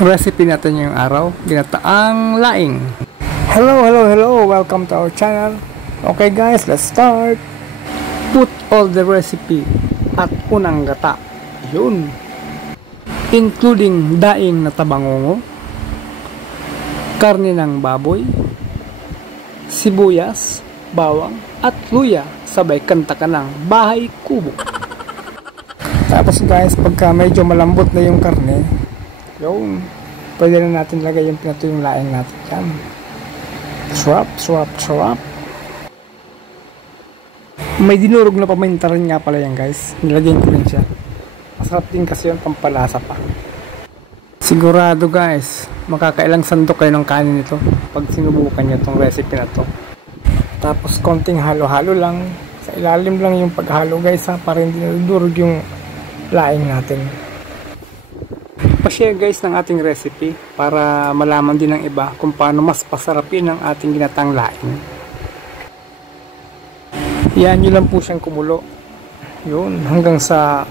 Recipe natin ngayong araw, ginataang laing. Hello, welcome to our channel. Okay guys, let's start. Put all the recipe at unang gata. Yun. Including daing na tabangongo, karne ng baboy, sibuyas, bawang, at luya. Sabay kanta ka ng Bahay Kubo. Tapos guys, pagka medyo malambot na yung karne, yun, pwede na natin lagay yung pinatuyong laing natin. Yan. Sarap. May dinurog na paminta rin nga pala yan guys. Nilagyan ko rin siya. Masarap din kasi yun, pampalasa pa. Sigurado guys, makakailang sandok kayo ng kanin ito pag sinubukan nyo itong recipe na to. Tapos konting halo-halo lang. Sa ilalim lang yung paghalo guys ha, para hindi nadurog yung laing natin. Pa-share guys ng ating recipe para malaman din ng iba kung paano mas pasarapin ang ating ginatang laing. Yan, yun lang po siyang kumulo. Yun, hanggang sa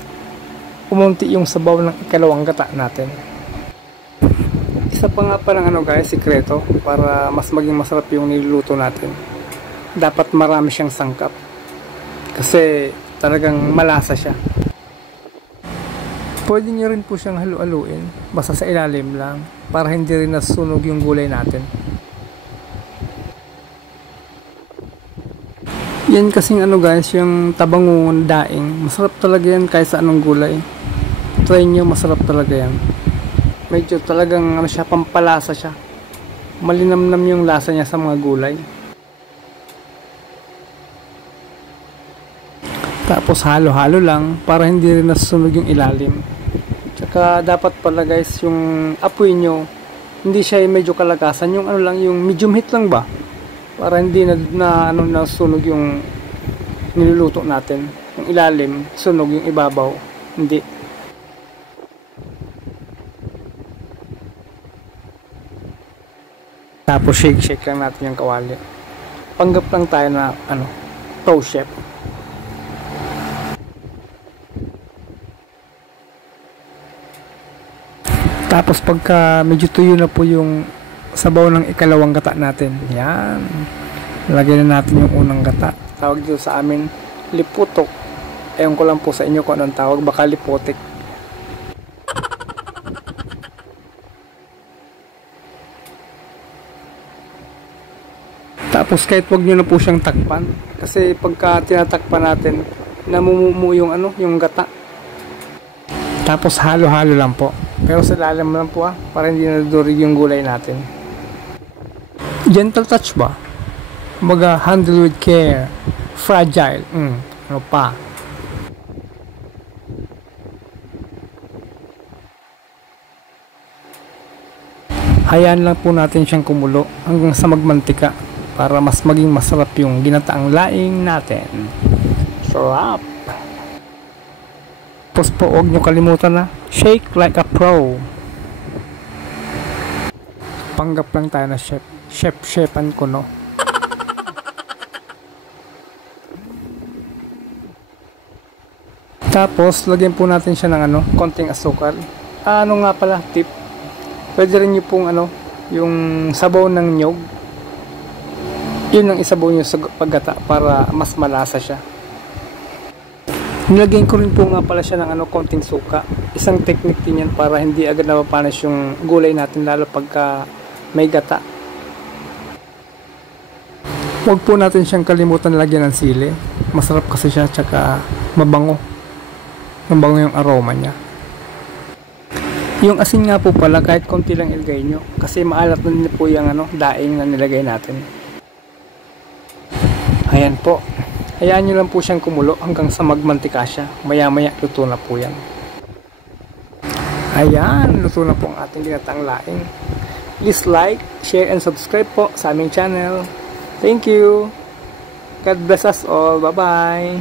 pumunti yung sabaw ng ikalawang gata natin. Isa pa nga palang guys, sikreto para mas maging masarap yung niluluto natin. Dapat marami siyang sangkap. Kasi talagang malasa siya. Pwede nyo rin po siyang halu-haluin, basta sa ilalim lang, para hindi rin nasunog yung gulay natin. Yan kasing guys, yung tabangongon daing, masarap talaga yan kahit sa anong gulay. Try nyo, masarap talaga yan. Medyo talagang siya, pampalasa siya. Malinamnam yung lasa niya sa mga gulay. Tapos halo-halo lang para hindi rin nasusunog yung ilalim. Tsaka dapat pala guys, yung apoy nyo, hindi siya medyo kalakasan, yung lang, yung medium heat lang ba? Para hindi nasusunog yung niluluto natin. Yung ilalim, sunog, yung ibabaw, hindi. Tapos shake lang natin yung kawali. Panggap lang tayo na pro chef. Tapos pagka medyo tuyo na po yung sabaw ng ikalawang gata natin, yan, lagyan na natin yung unang gata. Tawag dito sa amin liputok. Ewan ko lang po sa inyo kung anong tawag, baka lipotik. Tapos kahit wag nyo na po siyang takpan, kasi pagka tinatakpan natin, namumumu yung yung gata. Tapos halo-halo lang po. Pero sa lalim lang po para hindi nadudurig yung gulay natin. Gentle touch ba? Kumbaga, handle with care. Fragile. Ano pa? Hayaan lang po natin siyang kumulo hanggang sa magmantika para mas maging masarap yung ginataang laing natin. Sarap! Tapos po, huwag nyo kalimutan na shake like a pro. Panggap lang tayo na chef. Chefan ko, no? Tapos, lagyan po natin siya ng konting asukal. Ano nga pala, tip. Pwede rin nyo pong yung sabaw ng nyog. Yun ang isabaw nyo sa paggata para mas malasa siya. Nilagyan ko rin po nga pala siya ng konting suka. Isang technique din yan para hindi agad napapanis yung gulay natin, lalo pagka may gata. Huwag po natin siyang kalimutan lagyan ng sili. Masarap kasi siya, tsaka mabango. Mabango yung aroma niya. Yung asin nga po pala, kahit konti lang ilagay nyo, kasi maalat na din po yung daing na nilagay natin. Ayan po. Hayaan nyo lang po siyang kumulo hanggang sa magmantika siya. Maya-maya, luto na po yan. Ayan, luto na po ang ating ginataang laing. Please like, share, and subscribe po sa aming channel. Thank you. God bless us all. Bye-bye.